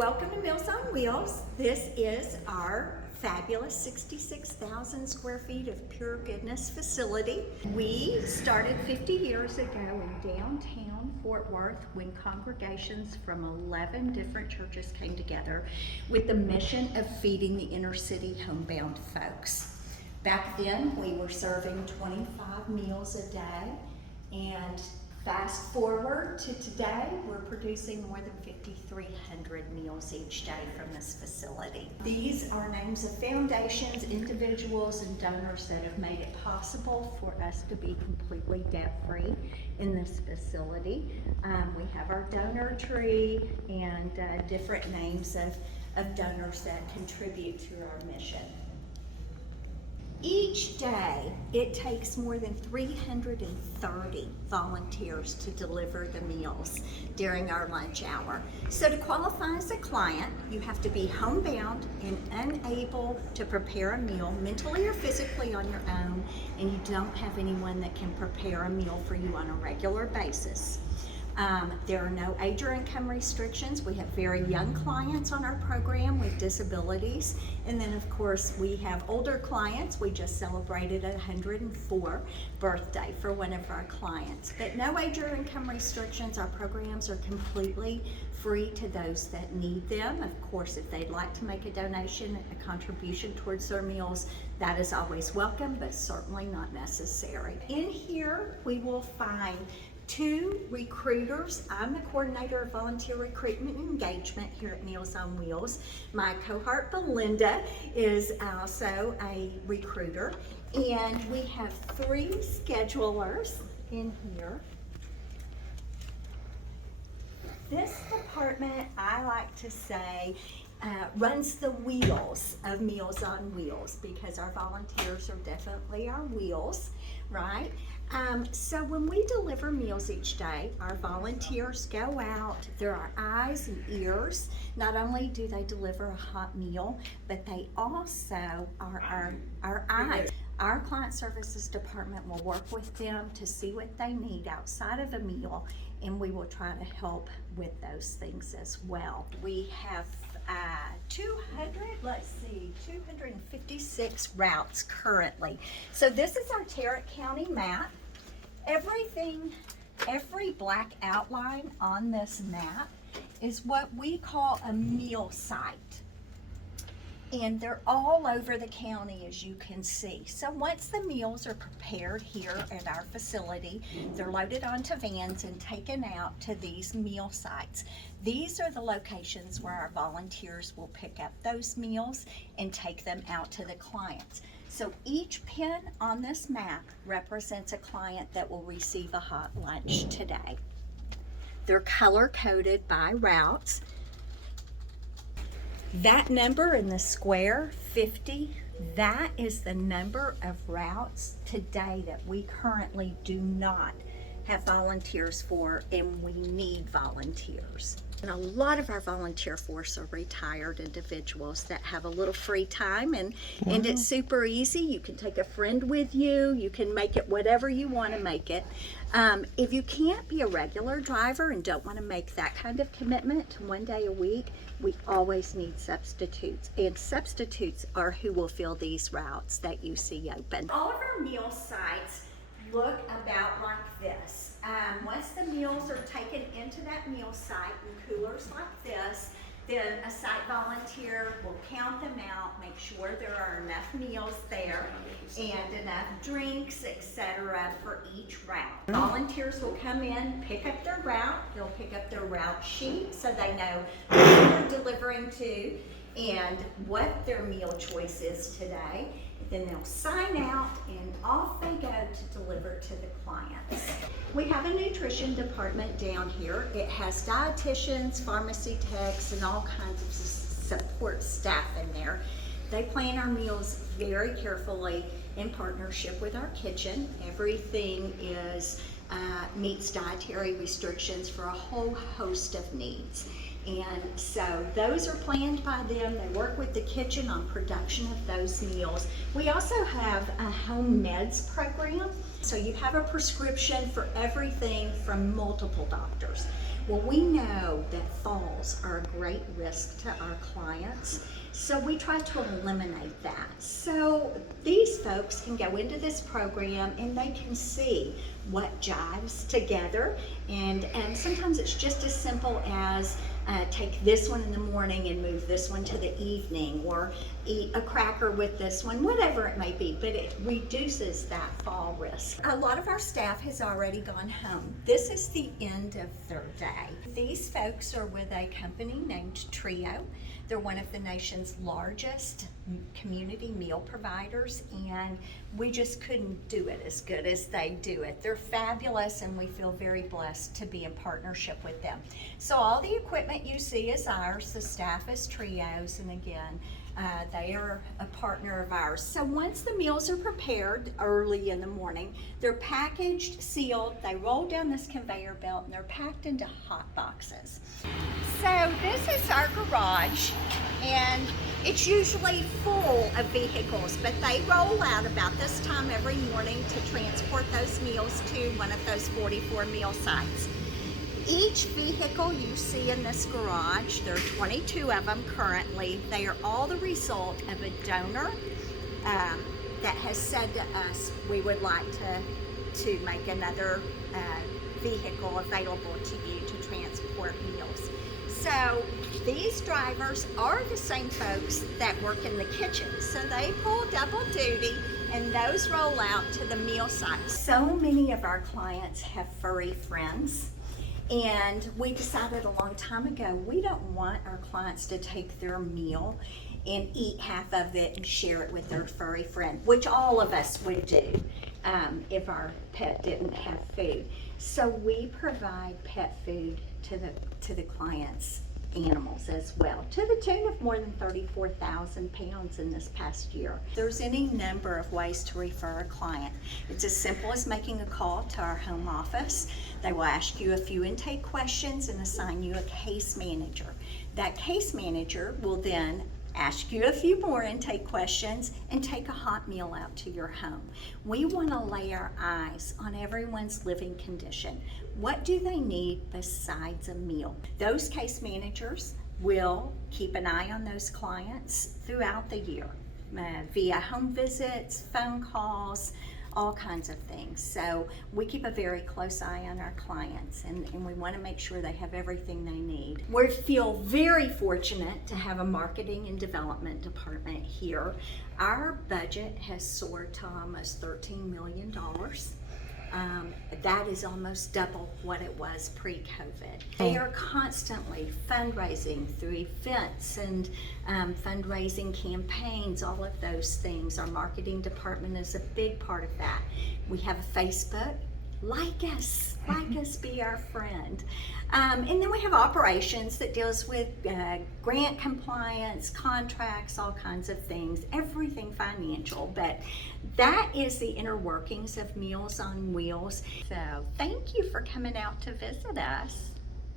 welcome to Meals on Wheels. This is our fabulous 66,000 square feet of pure goodness facility. We started 50 years ago in downtown Fort Worth when congregations from 11 different churches came together with the mission of feeding the inner city homebound folks. Back then, we were serving 25 meals a day, and fast forward to today, we're producing more than 5,300 meals each day from this facility. These are names of foundations, individuals, and donors that have made it possible for us to be completely debt-free in this facility. We have our donor tree and different names of donors that contribute to our mission. Each day, it takes more than 330 volunteers to deliver the meals during our lunch hour. So to qualify as a client, you have to be homebound and unable to prepare a meal mentally or physically on your own, and you don't have anyone that can prepare a meal for you on a regular basis. There are no age or income restrictions. We have very young clients on our program with disabilities. And then of course we have older clients. We just celebrated a 104th birthday for one of our clients. But no age or income restrictions. Our programs are completely free to those that need them. Of course, if they'd like to make a donation, a contribution towards their meals, that is always welcome, but certainly not necessary. In here, we will find 2 recruiters. I'm the coordinator of volunteer recruitment and engagement here at Meals on Wheels. My cohort Belinda is also a recruiter, and we have 3 schedulers in here. This department, I like to say, runs the wheels of Meals on Wheels, because our volunteers are definitely our wheels, right? So when we deliver meals each day, our volunteers go out, they're our eyes and ears. Not only do they deliver a hot meal, but they also are our eyes. Our client services department will work with them to see what they need outside of a meal, and we will try to help with those things as well. We have 256 routes currently. So this is our Tarrant County map. Every black outline on this map is what we call a meal site. And they're all over the county, as you can see. So once the meals are prepared here at our facility, they're loaded onto vans and taken out to these meal sites. These are the locations where our volunteers will pick up those meals and take them out to the clients. So each pin on this map represents a client that will receive a hot lunch today. They're color-coded by routes. That number in the square, 50, that is the number of routes today that we currently do not have volunteers for, and we need volunteers. And a lot of our volunteer force are retired individuals that have a little free time, and it's super easy. You can take a friend with you. You can make it whatever you want to make it. If you can't be a regular driver and don't want to make that kind of commitment to 1 day a week, we always need substitutes. And substitutes are who will fill these routes that you see open. All of our meal sites look about like this. Once the meals are taken into that meal site in coolers like this, then a site volunteer will count them out, make sure there are enough meals there and enough drinks, etc. for each route. Volunteers will come in, pick up their route, they'll pick up their route sheet so they know who they're delivering to and what their meal choice is today. Then they'll sign out and off they go to deliver to the clients. We have a nutrition department down here. It has dietitians, pharmacy techs, and all kinds of support staff in there. They plan our meals very carefully in partnership with our kitchen. Everything meets dietary restrictions for a whole host of needs. And so those are planned by them. They work with the kitchen on production of those meals. We also have a home meds program. So you have a prescription for everything from multiple doctors. Well, we know that falls are a great risk to our clients, so we try to eliminate that. So these folks can go into this program and they can see what jives together, and sometimes it's just as simple as take this one in the morning and move this one to the evening, or eat a cracker with this one, whatever it may be, but it reduces that fall risk. A lot of our staff has already gone home. This is the end of their day. These folks are with a company named Trio. They're one of the nation's largest community meal providers, and we just couldn't do it as good as they do it. They're fabulous, and we feel very blessed to be in partnership with them. So all the equipment you see is ours. The staff is Trios, and again, they are a partner of ours. So once the meals are prepared early in the morning, they're packaged, sealed, they roll down this conveyor belt, and they're packed into hot boxes. So this is our garage, and it's usually full of vehicles, but they roll out about this time every morning to transport those meals to one of those 44 meal sites. Each vehicle you see in this garage, there are 22 of them currently. They are all the result of a donor that has said to us, we would like to make another vehicle available to you to transport meals. So these drivers are the same folks that work in the kitchen. So they pull double duty, and those roll out to the meal sites. So many of our clients have furry friends. And we decided a long time ago, we don't want our clients to take their meal and eat half of it and share it with their furry friend, which all of us would do if our pet didn't have food. So we provide pet food to the clients' animals as well, to the tune of more than 34,000 pounds in this past year. There's any number of ways to refer a client. It's as simple as making a call to our home office. They will ask you a few intake questions and assign you a case manager. That case manager will then ask you a few more intake questions and take a hot meal out to your home. We want to lay our eyes on everyone's living condition. What do they need besides a meal? Those case managers will keep an eye on those clients throughout the year via home visits, phone calls, all kinds of things. So we keep a very close eye on our clients, and we want to make sure they have everything they need. We feel very fortunate to have a marketing and development department here. Our budget has soared to almost $13 million. That is almost double what it was pre-COVID. They are constantly fundraising through events and fundraising campaigns, all of those things. Our marketing department is a big part of that. We have a Facebook. Like us, be our friend. And then we have operations that deals with grant compliance, contracts, all kinds of things, everything financial. But that is the inner workings of Meals on Wheels. So thank you for coming out to visit us.